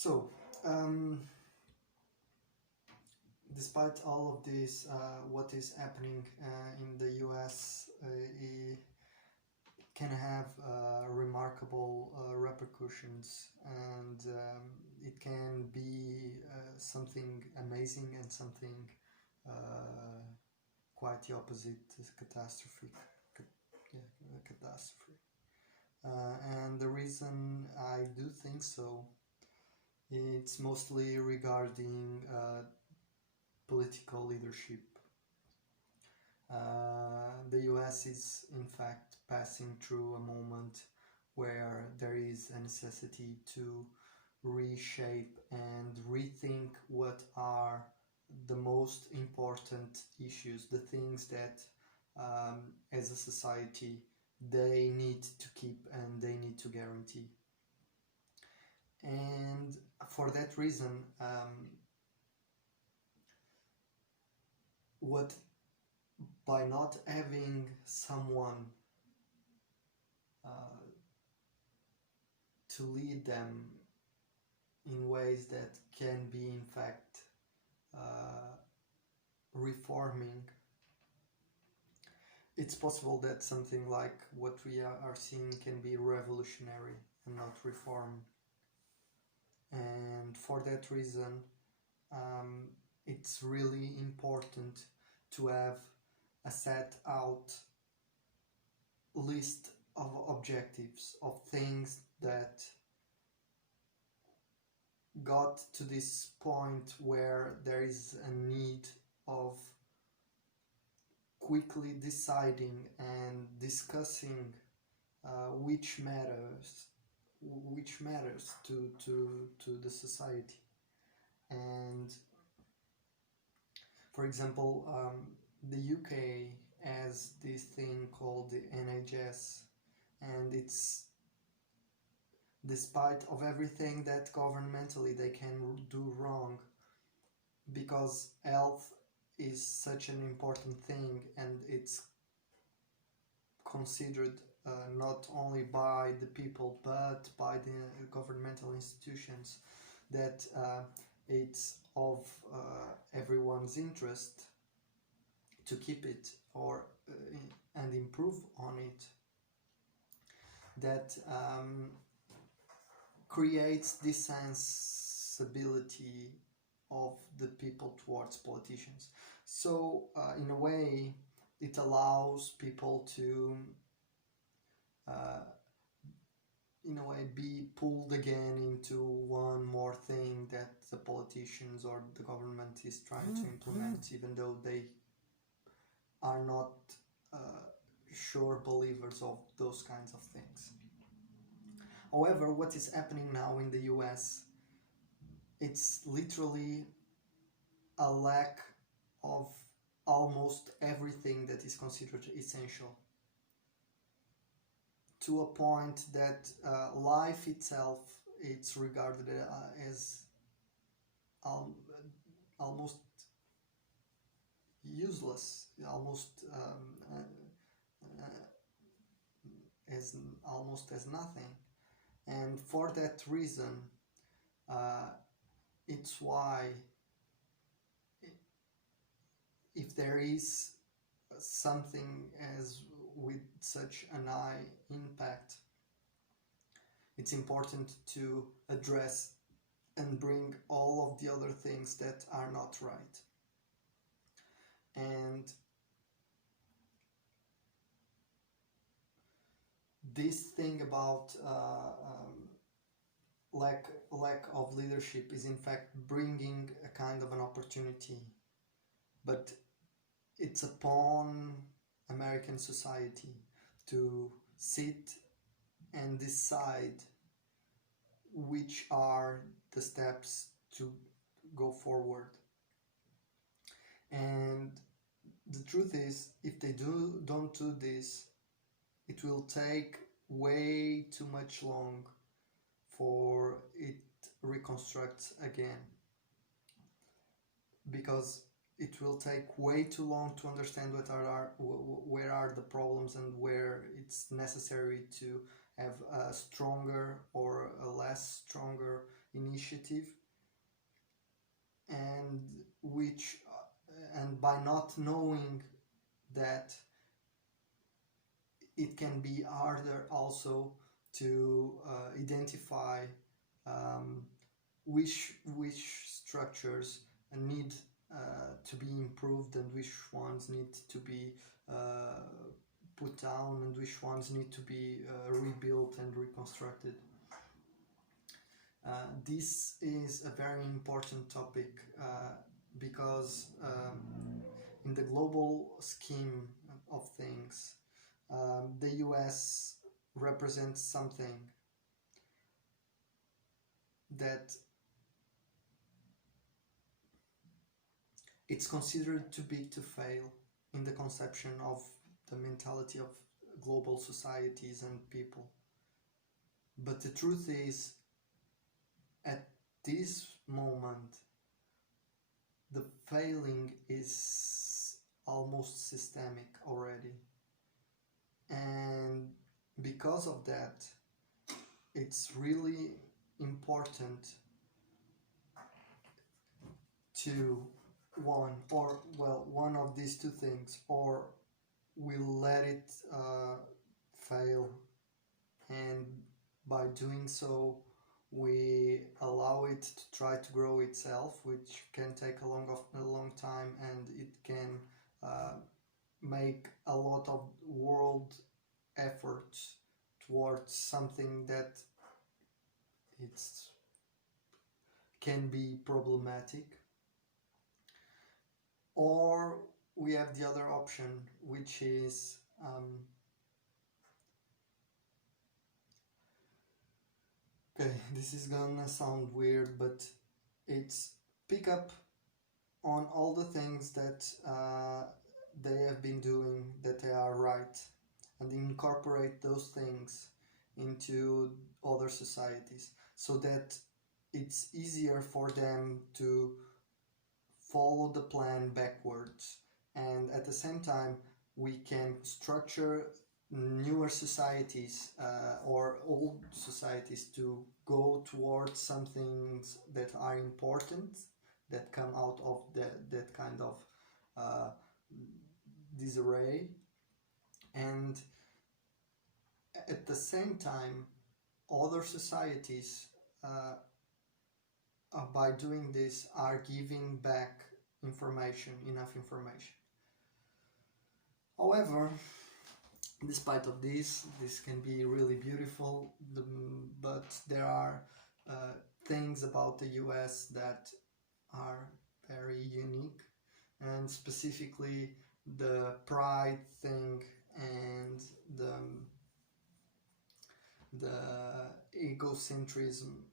So, um, despite all of this, what is happening in the US it can have remarkable repercussions, and it can be something amazing and something uh, quite the opposite, catastrophic. Catastrophe. And the reason I do think so, it's mostly regarding political leadership. The US is in fact passing through a moment where there is a necessity to reshape and rethink what are the most important issues, the things that as a society they need to keep and they need to guarantee. And for that reason, what by not having someone to lead them in ways that can be in fact reforming, it's possible that something like what we are seeing can be revolutionary and not reform. And for that reason, it's really important to have a set out list of objectives, of things that got to this point where there is a need of quickly deciding and discussing which matters to the society. And for example, the UK has this thing called the NHS, and it's, despite of everything that governmentally they can do wrong, because health is such an important thing and it's considered not only by the people but by the governmental institutions, that it's of everyone's interest to keep it or and improve on it, that creates this sensibility of the people towards politicians. So in a way it allows people to in a way be pulled again into one more thing that the politicians or the government is trying to implement, even though they are not sure believers of those kinds of things. However, what is happening now in the US, it's literally a lack of almost everything that is considered essential, to a point that life itself, it's regarded as almost useless, almost as nothing. And for that reason, it's why if there is something as with such an high impact, it's important to address and bring all of the other things that are not right. And this thing about lack of leadership is in fact bringing a kind of an opportunity, but it's upon American society to sit and decide which are the steps to go forward. And the truth is, if they don't do this, it will take way too much long for it reconstructs again, because it will take way too long to understand where are the problems and where it's necessary to have a stronger or a less stronger initiative, and which and by not knowing that, it can be harder also to identify um, which structures need to be improved and which ones need to be uh, put down and which ones need to be rebuilt and reconstructed. This is a very important topic because in the global scheme of things, the US represents something that it's considered too big to fail in the conception of the mentality of global societies and people. But the truth is, at this moment, the failing is almost systemic already. And because of that, it's really important to one of these two things, or we'll let it fail, and by doing so we allow it to try to grow itself, which can take a long time, and it can make a lot of world efforts towards something that it's can be problematic. Or we have the other option, which is okay, this is gonna sound weird, but it's pick up on all the things that they have been doing that they are right, and incorporate those things into other societies, so that it's easier for them to follow the plan backwards, and at the same time we can structure newer societies or old societies to go towards some things that are important, that come out of that kind of uh, disarray, and at the same time other societies by doing this are giving back enough information. However, despite of this can be really beautiful, but there are things about the US that are very unique, and specifically the pride thing and the egocentrism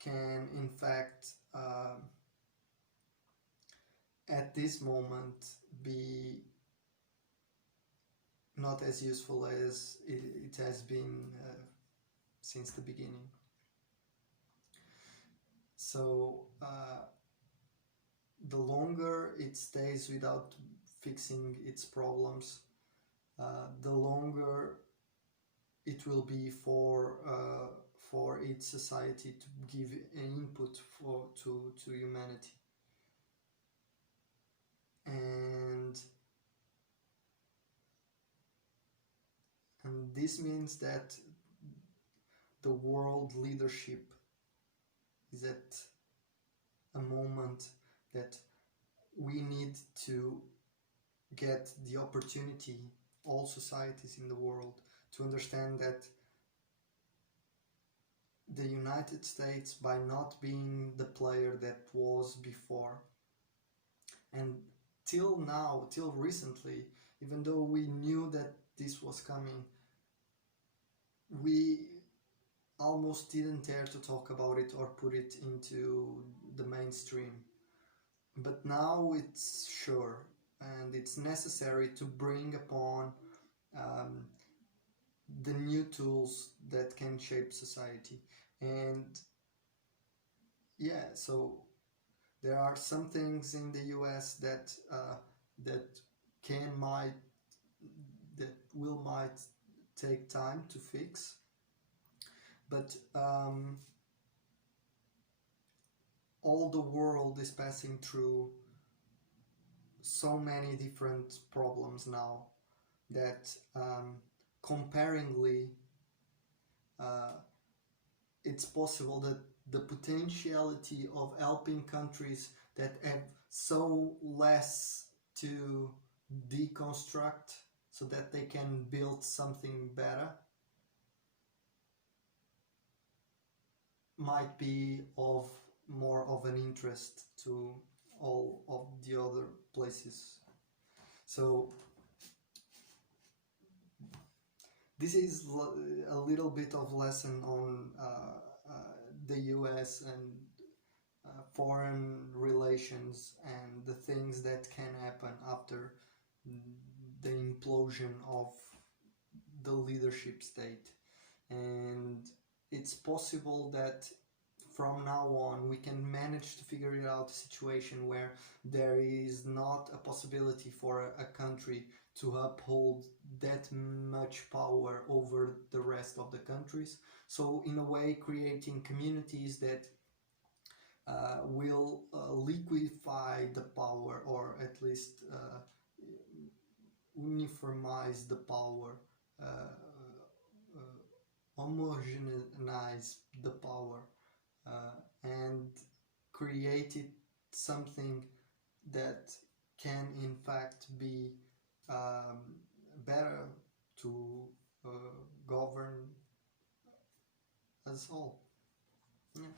can in fact at this moment be not as useful as it has been since the beginning. So the longer it stays without fixing its problems, the longer it will be for its society to give an input to humanity. And this means that the world leadership is at a moment that we need to get the opportunity, all societies in the world, to understand that the United States, by not being the player that was before, and till now, till recently, even though we knew that this was coming, we almost didn't dare to talk about it or put it into the mainstream. But now it's sure, and it's necessary to bring upon the new tools that can shape society. And yeah, so there are some things in the US that that might take time to fix, but all the world is passing through so many different problems now that comparingly it's possible that the potentiality of helping countries that have so less to deconstruct so that they can build something better might be of more of an interest to all of the other places. So this is a little bit of lesson on the US and foreign relations and the things that can happen after the implosion of the leadership state. And it's possible that from now on we can manage to figure out a situation where there is not a possibility for a country to uphold that much power over the rest of the countries. So in a way, creating communities that will liquefy the power, or at least uniformize the power, homogenize the power, and created something that can in fact be better to govern us all. Yeah.